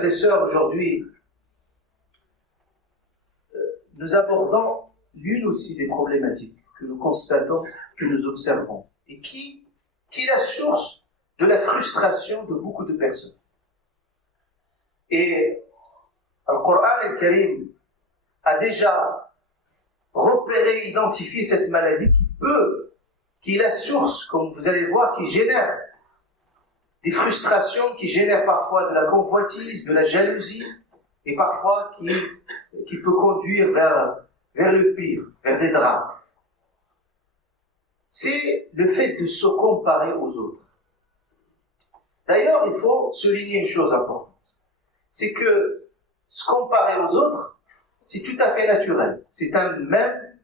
frères et sœurs, aujourd'hui, nous abordons l'une aussi des problématiques que nous constatons, que nous observons, et qui est la source de la frustration de beaucoup de personnes. Et le Coran al-Karim a déjà repéré, identifié cette maladie qui est la source, comme vous allez voir, qui génère des frustrations, qui génère parfois de la convoitise, de la jalousie, et parfois qui peut conduire vers le pire, vers des drames. C'est le fait de se comparer aux autres. D'ailleurs, il faut souligner une chose importante. C'est que se comparer aux autres, c'est tout à fait naturel. C'est un même,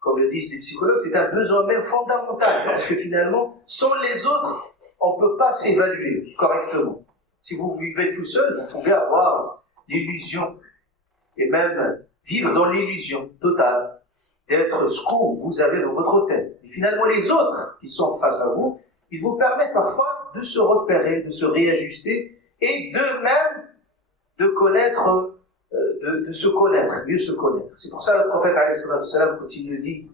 comme le disent les psychologues, c'est un besoin même fondamental. Parce que finalement, sans les autres, on ne peut pas s'évaluer correctement. Si vous vivez tout seul, vous pouvez avoir l'illusion, et même vivre dans l'illusion totale d'être ce que vous avez dans votre tête. Et finalement, les autres qui sont face à vous, ils vous permettent parfois de se repérer, de se réajuster, et d'eux-mêmes de connaître, de se connaître, mieux se connaître. C'est pour ça le prophète, quand il le dit,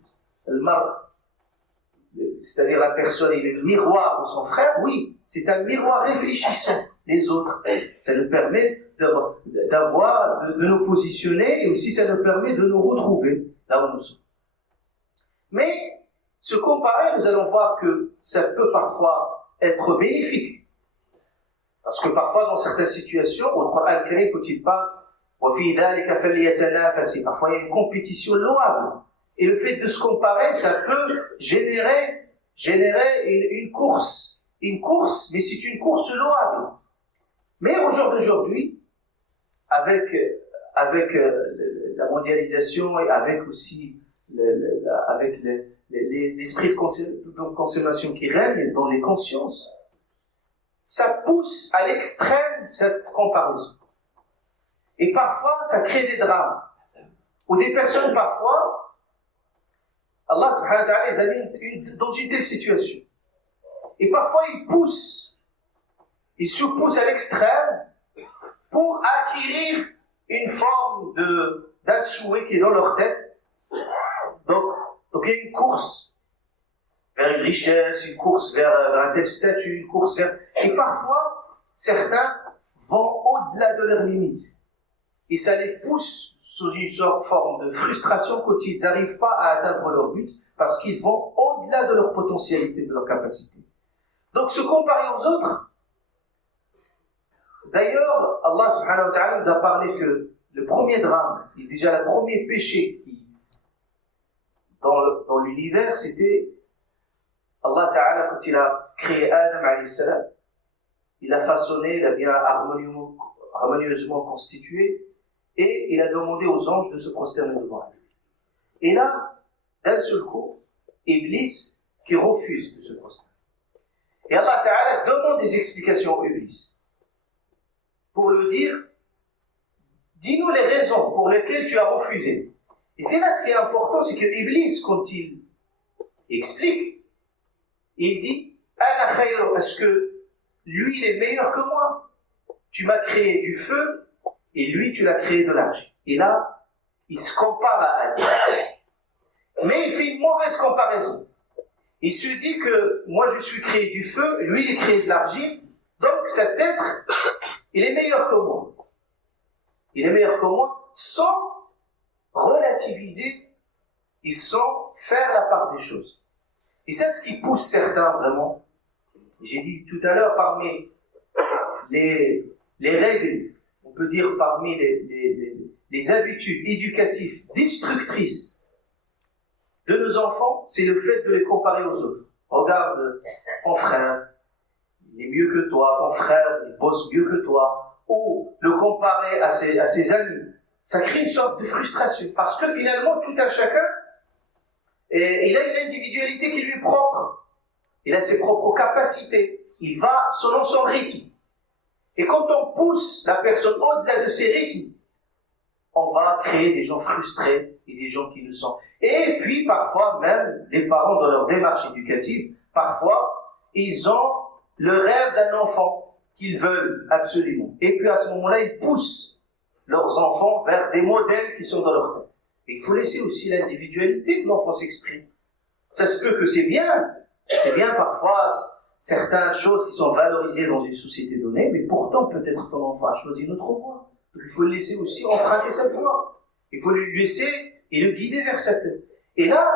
c'est-à-dire la personne est le miroir de son frère, oui, c'est un miroir réfléchissant, les autres. Ça nous permet de nous positionner, et aussi ça nous permet de nous retrouver là où nous sommes. Mais se comparer, nous allons voir que ça peut parfois être bénéfique. Parce que parfois, dans certaines situations, le Coran al-Karim, quand il parle, parfois il y a une compétition louable. Et le fait de se comparer, ça peut générer une course, mais c'est une course louable. Mais au jour d'aujourd'hui, avec la mondialisation et avec aussi l'esprit de consommation qui règne dans les consciences, ça pousse à l'extrême cette comparaison. Et parfois, ça crée des drames. Ou des personnes, parfois, Allah subhanahu wa ta'ala les a mis dans une telle situation. Et parfois, ils se poussent à l'extrême pour acquérir une forme d'un souhait qui est dans leur tête. Donc il y a une course vers une richesse, une course vers un tel statut, une course vers... Et parfois, certains vont au-delà de leurs limites. Et ça les pousse sous une forme de frustration quand ils n'arrivent pas à atteindre leur but, parce qu'ils vont au-delà de leur potentialité, de leur capacité. Donc se comparer aux autres, d'ailleurs, Allah subhanahu wa ta'ala nous a parlé que le premier drame, et déjà le premier péché dans l'univers, c'était Allah ta'ala, quand il a créé Adam alayhi salam, il a façonné, il a bien harmonieusement constitué, et il a demandé aux anges de se prosterner devant lui. Et là, d'un seul coup, Iblis qui refuse de se prosterner. Et Allah ta'ala demande des explications à Iblis pour lui dire, dis-nous les raisons pour lesquelles tu as refusé. Et c'est là ce qui est important, c'est que Iblis, quand il explique, il dit, Ana khayru, est-ce que lui il est meilleur que moi? Tu m'as créé du feu et lui tu l'as créé de l'argile. Et là, il se compare à Adam. Mais il fait une mauvaise comparaison. Il se dit que moi je suis créé du feu, lui il est créé de l'argile, donc cet être, il est meilleur que moi. Il est meilleur que moi sans relativiser et sans faire la part des choses. Et c'est ce qui pousse certains vraiment. J'ai dit tout à l'heure, parmi les règles, on peut dire parmi les habitudes éducatives destructrices de nos enfants, c'est le fait de les comparer aux autres. Regarde ton frère, il est mieux que toi, ton frère, il bosse mieux que toi, ou le comparer à ses amis. Ça crée une sorte de frustration, parce que finalement, tout un chacun, il a une individualité qui lui est propre. Il a ses propres capacités. Il va selon son rythme. Et quand on pousse la personne au-delà de ses rythmes, on va créer des gens frustrés et des gens qui nous sont... Et puis parfois même, les parents dans leur démarche éducative, parfois, ils ont le rêve d'un enfant. qu'ils veulent absolument. Et puis à ce moment-là, ils poussent leurs enfants vers des modèles qui sont dans leur tête. Et il faut laisser aussi l'individualité de l'enfant s'exprimer. Ça se peut que c'est bien parfois certaines choses qui sont valorisées dans une société donnée, mais pourtant peut-être ton enfant a choisi une autre voie. Donc il faut le laisser aussi emprunter cette voie. Il faut lui laisser et le guider vers cette... Et là,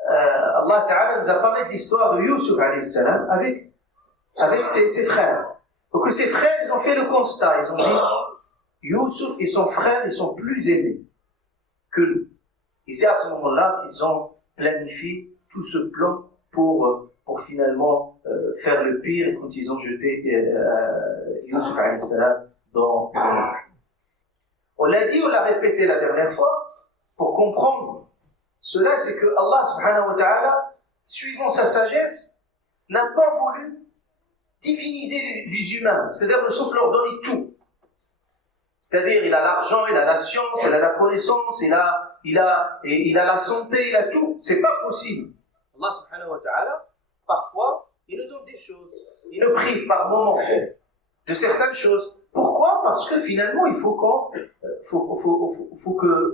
Allah Ta'ala nous a parlé de l'histoire de Youssouf alayhi salam avec ses frères. Donc ses frères, ils ont fait le constat, ils ont dit Youssouf et son frère, ils sont plus aimés que nous. Et c'est à ce moment-là qu'ils ont planifié tout ce plan pour finalement faire le pire quand ils ont jeté Youssouf alayhi salam dans la... On l'a dit, on l'a répété la dernière fois, pour comprendre cela, c'est que Allah subhanahu wa ta'ala, suivant sa sagesse, n'a pas voulu diviniser les humains, c'est-à-dire ne sauf leur donner tout. C'est-à-dire, il a l'argent, il a la science, il a la connaissance, il a la santé, il a tout. C'est pas possible. Allah subhanahu wa ta'ala, parfois, il nous donne des choses. Il nous prive par moments de certaines choses. Pourquoi? Parce que finalement, il faut que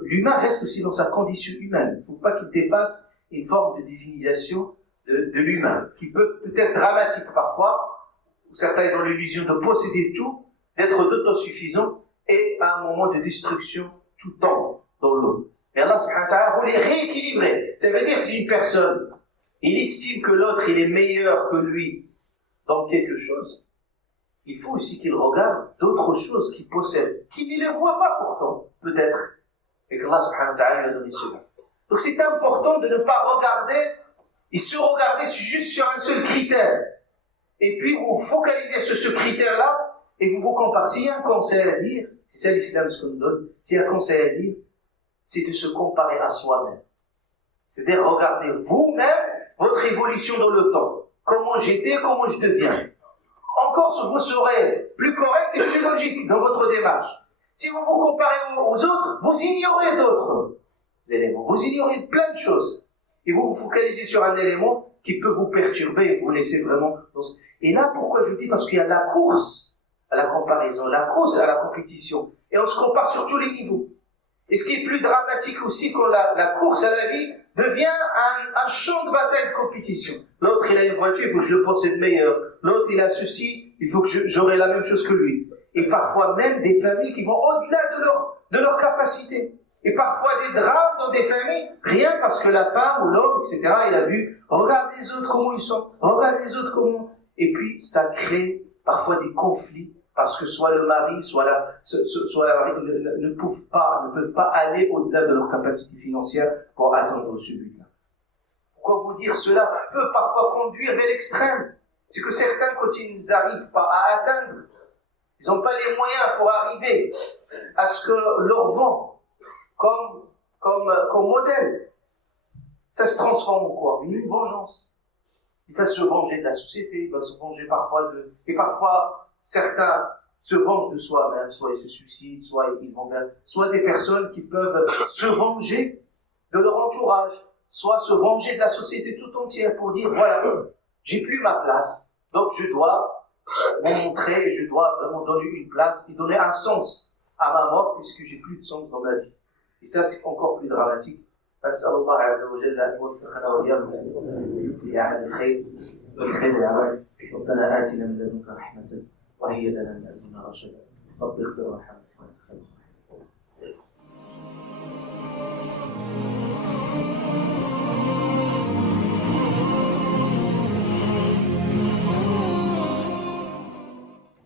l'humain reste aussi dans sa condition humaine. Il ne faut pas qu'il dépasse une forme de divinisation de l'humain, qui peut être dramatique parfois. Certains ils ont l'illusion de posséder tout, d'être d'autosuffisants, et à un moment de destruction tout temps dans l'eau. Et Allah subhanahu wa ta'ala voulait rééquilibrer. Ça veut dire si une personne, il estime que l'autre il est meilleur que lui dans quelque chose, il faut aussi qu'il regarde d'autres choses qu'il possède, qu'il ne les voit pas pourtant, peut-être, et qu'Allah subhanahu wa ta'ala lui a donné cela. Donc c'est important de ne pas regarder et se regarder juste sur un seul critère. Et puis vous vous focalisez sur ce critère-là et vous vous comparez. S'il y a un conseil à dire, c'est ça l'islam ce qu'on nous donne, s'il y a un conseil à dire, c'est de se comparer à soi-même. C'est-à-dire regarder vous-même votre évolution dans le temps. Comment j'étais, comment je deviens. Encore, vous serez plus correct et plus logique dans votre démarche. Si vous vous comparez aux autres, vous ignorez d'autres éléments. Vous ignorez plein de choses. Et vous vous focalisez sur un élément qui peut vous perturber et vous laisser vraiment... Et là, pourquoi je dis? Parce qu'il y a la course à la comparaison, la course à la compétition. Et on se compare sur tous les niveaux. Et ce qui est plus dramatique aussi, quand la course à la vie devient un champ de bataille de compétition. L'autre, il a une voiture, il faut que je le possède meilleur. L'autre, il a ceci, il faut que j'aurai la même chose que lui. Et parfois même des familles qui vont au-delà de leur capacité. Et parfois des drames dans des familles, rien parce que la femme ou l'homme, etc., il a vu, regarde les autres comment ils sont, regarde les autres comment... Et puis, ça crée parfois des conflits, parce que soit le mari, soit la mari ne peuvent pas aller au-delà de leur capacité financière pour atteindre ce but-là. Pourquoi vous dire cela peut parfois conduire vers l'extrême? C'est que certains, quand ils n'arrivent pas à atteindre, ils n'ont pas les moyens pour arriver à ce que leur vend comme modèle. Ça se transforme en quoi? Une vengeance. Il va se venger de la société, il va se venger parfois et parfois, certains se vengent de soi-même, soit ils se suicident, soit ils vont vers... Soit des personnes qui peuvent se venger de leur entourage, soit se venger de la société tout entière pour dire, voilà, j'ai plus ma place, donc je dois me montrer, je dois vraiment donner une place et donner un sens à ma mort puisque j'ai plus de sens dans ma vie. Et ça, c'est encore plus dramatique. فنسأل الله عز وجل أن يوفقنا وإياكم لعمل الخير والخير العمل. ربنا آتنا من لدنك رحمة وهيئ لنا من أمرنا رشدا. رب اغفر وارحم وأنت خير الراحمين.